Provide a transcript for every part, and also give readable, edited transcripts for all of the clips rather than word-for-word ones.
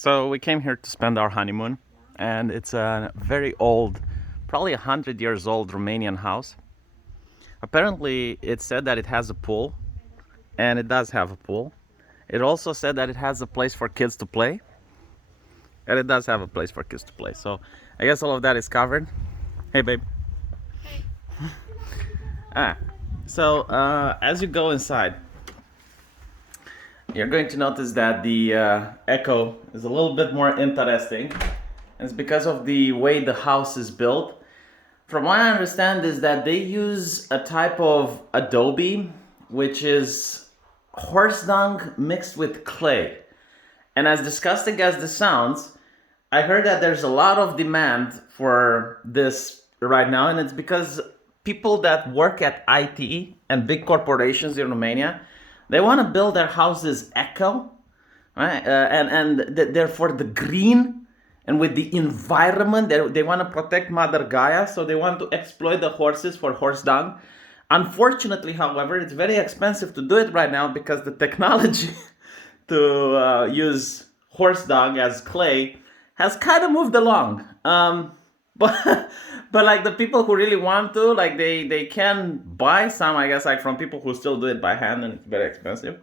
So we came here to spend our honeymoon, and it's a very old, probably 100 years old Romanian house. Apparently, it said that it has a pool, and it does have a pool. It also said that it has a place for kids to play, and it does have a place for kids to play. So I guess all of that is covered. Hey, babe. Ah, so as you go inside, you're going to notice that the echo is a little bit more interesting. And it's because of the way the house is built. From what I understand is that they use a type of adobe, which is horse dung mixed with clay. And as disgusting as this sounds, I heard that there's a lot of demand for this right now, and it's because people that work at IT and big corporations in Romania, they want to build their houses eco, right? They're for the green and with the environment. They want to protect Mother Gaia, so they want to exploit the horses for horse dung. Unfortunately, however, it's very expensive to do it right now because the technology to use horse dung as clay has kind of moved along. But but like the people who really want to, like they can buy some, I guess, like from people who still do it by hand, and it's very expensive.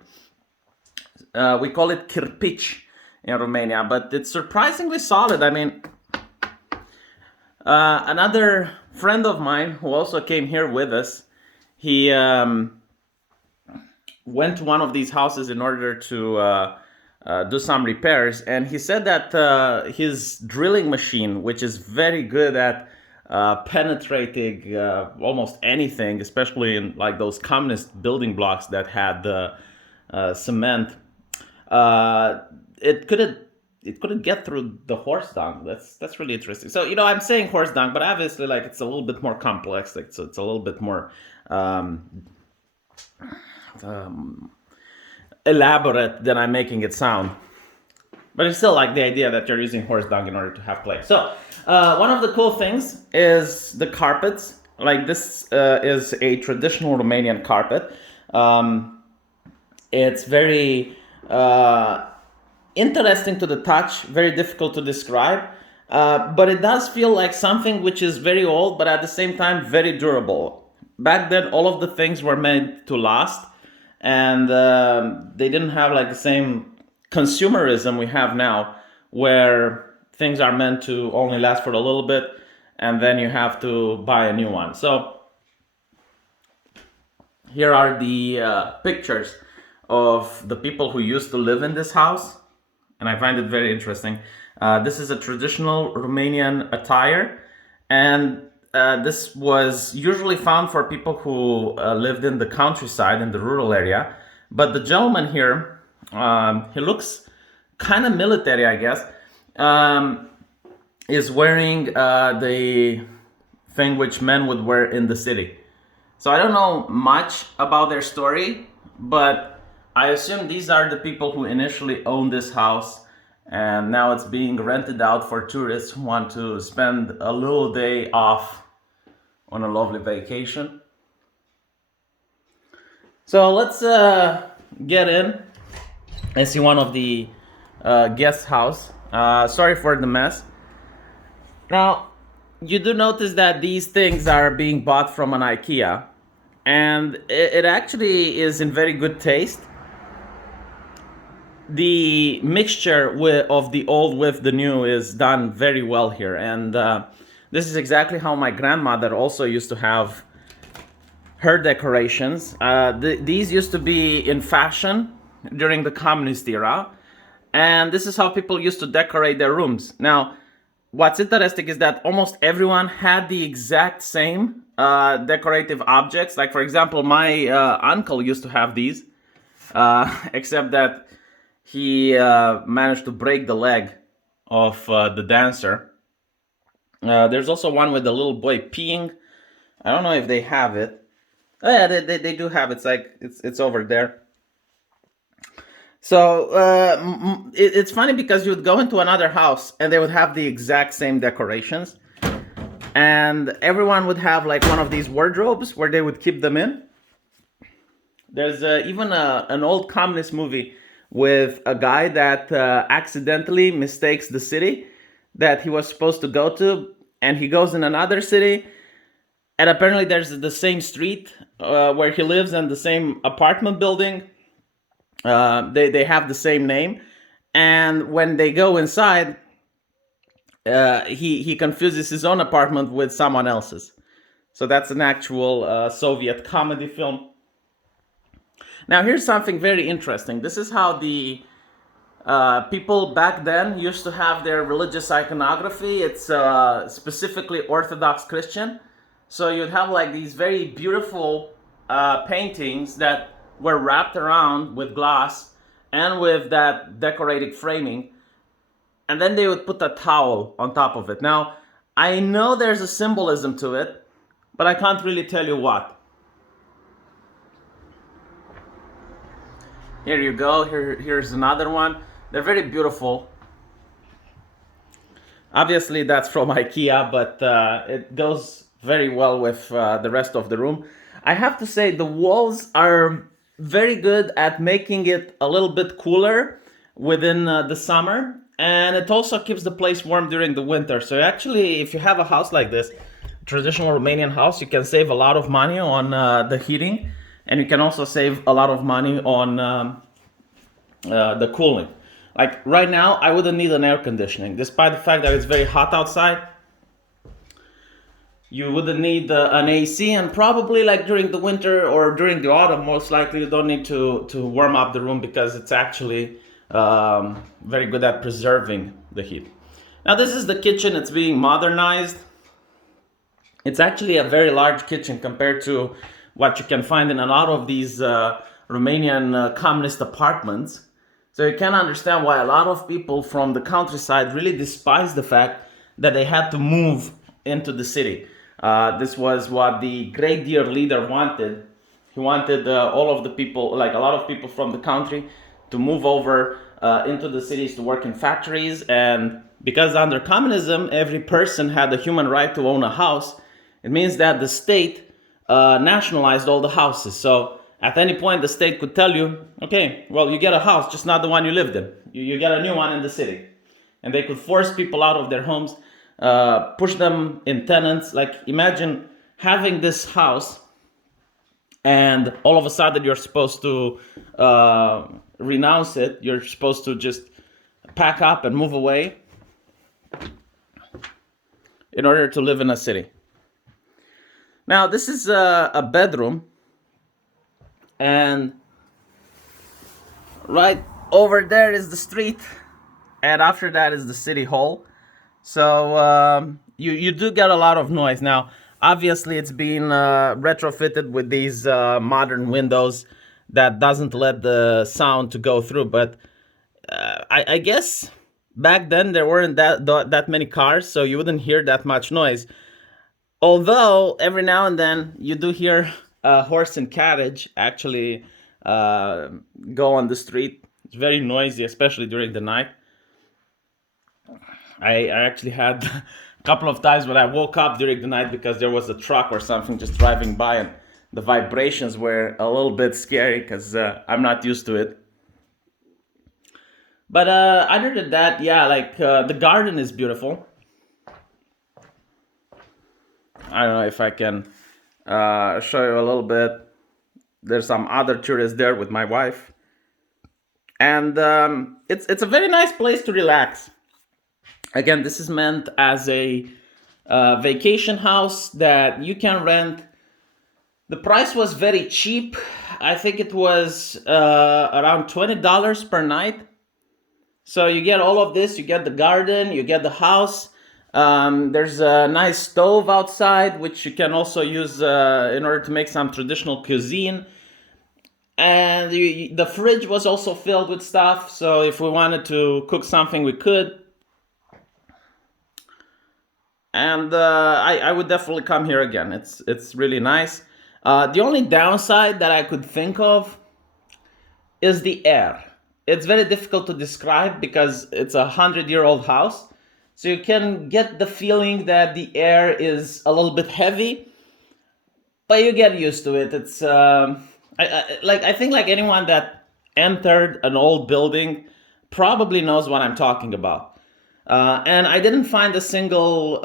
We call it kirpic in Romania, but it's surprisingly solid. I mean, another friend of mine who also came here with us, he went to one of these houses in order to do some repairs, and he said that his drilling machine, which is very good at penetrating almost anything, especially in like those communist building blocks that had the cement, it couldn't get through the horse dung. That's really interesting. So I'm saying horse dung, but obviously like it's a little bit more complex. Like so it's a little bit more elaborate than I'm making it sound. But it's still like the idea that you're using horse dung in order to have clay. So one of the cool things is the carpets. Like this is a traditional Romanian carpet. It's very interesting to the touch, very difficult to describe. But it does feel like something which is very old, but at the same time very durable. Back then, all of the things were meant to last, and they didn't have like the same consumerism we have now, where things are meant to only last for a little bit, and then you have to buy a new one. So here are the pictures of the people who used to live in this house, and I find it very interesting. This is a traditional Romanian attire, and this was usually found for people who lived in the countryside, in the rural area. But the gentleman here, he looks kind of military, I guess, is wearing the thing which men would wear in the city. So I don't know much about their story, but I assume these are the people who initially owned this house, and now it's being rented out for tourists who want to spend a little day off on a lovely vacation. So let's get in and see one of the guest house. Sorry for the mess. Now, you do notice that these things are being bought from an IKEA, and it actually is in very good taste. The mixture of the old with the new is done very well here, and this is exactly how my grandmother also used to have her decorations. These used to be in fashion during the communist era, and this is how people used to decorate their rooms. Now, what's interesting is that almost everyone had the exact same decorative objects. Like, for example, my uncle used to have these, except that he managed to break the leg of the dancer. There's also one with the little boy peeing. I don't know if they have it. Oh yeah, they do have it. It's like it's over there. So it's funny because you would go into another house and they would have the exact same decorations, and everyone would have like one of these wardrobes where they would keep them in. There's even an old communist movie with a guy that accidentally mistakes the city that he was supposed to go to, and he goes in another city, and apparently there's the same street where he lives and the same apartment building. They have the same name, and when they go inside, he confuses his own apartment with someone else's. So that's an actual Soviet comedy film. Now here's something very interesting. This is how the people back then used to have their religious iconography. It's specifically Orthodox Christian. So you'd have like these very beautiful paintings that were wrapped around with glass and with that decorated framing. And then they would put a towel on top of it. Now, I know there's a symbolism to it, but I can't really tell you what. Here you go. Here's another one. They're very beautiful. Obviously, that's from IKEA, but it goes very well with the rest of the room. I have to say, the walls are very good at making it a little bit cooler within the summer, and it also keeps the place warm during the winter. So actually, if you have a house like this, traditional Romanian house, you can save a lot of money on the heating, and you can also save a lot of money on the cooling. Like right now, I wouldn't need an air conditioning, despite the fact that it's very hot outside. You wouldn't need an AC, and probably like during the winter or during the autumn, most likely you don't need to warm up the room because it's actually very good at preserving the heat. Now this is the kitchen. It's being modernized. It's actually a very large kitchen compared to what you can find in a lot of these Romanian communist apartments. So you can understand why a lot of people from the countryside really despise the fact that they had to move into the city. This was what the great dear leader wanted. He wanted all of the people, like a lot of people from the country, to move over into the cities to work in factories. And because under communism, every person had the human right to own a house, it means that the state nationalized all the houses. So at any point, the state could tell you, okay, well, you get a house, just not the one you lived in. You get a new one in the city. And they could force people out of their homes, push them in tenants. Like imagine having this house and all of a sudden you're supposed to renounce it. You're supposed to just pack up and move away in order to live in a city. Now this is a bedroom, and right over there is the street, and after that is the city hall. So you do get a lot of noise. Now, obviously, it's been retrofitted with these modern windows that doesn't let the sound to go through. But I guess back then there weren't that many cars, so you wouldn't hear that much noise. Although every now and then you do hear a horse and carriage actually go on the street. It's very noisy, especially during the night. I actually had a couple of times when I woke up during the night because there was a truck or something just driving by, and the vibrations were a little bit scary because I'm not used to it. But other than that, yeah, like the garden is beautiful. I don't know if I can show you a little bit. There's some other tourists there with my wife, and it's a very nice place to relax. Again, this is meant as a vacation house that you can rent. The price was very cheap. I think it was around $20 per night. So you get all of this. You get the garden, you get the house. There's a nice stove outside, which you can also use in order to make some traditional cuisine. And the fridge was also filled with stuff. So if we wanted to cook something, we could. And I would definitely come here again. It's really nice. The only downside that I could think of is the air. It's very difficult to describe because it's a 100-year-old house. So you can get the feeling that the air is a little bit heavy, but you get used to it. It's I think like anyone that entered an old building probably knows what I'm talking about. And I didn't find a single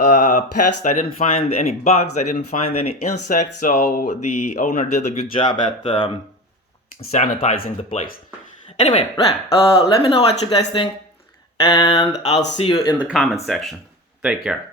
pest. I didn't find any bugs. I didn't find any insects. So the owner did a good job at sanitizing the place. Anyway, let me know what you guys think, and I'll see you in the comment section. Take care.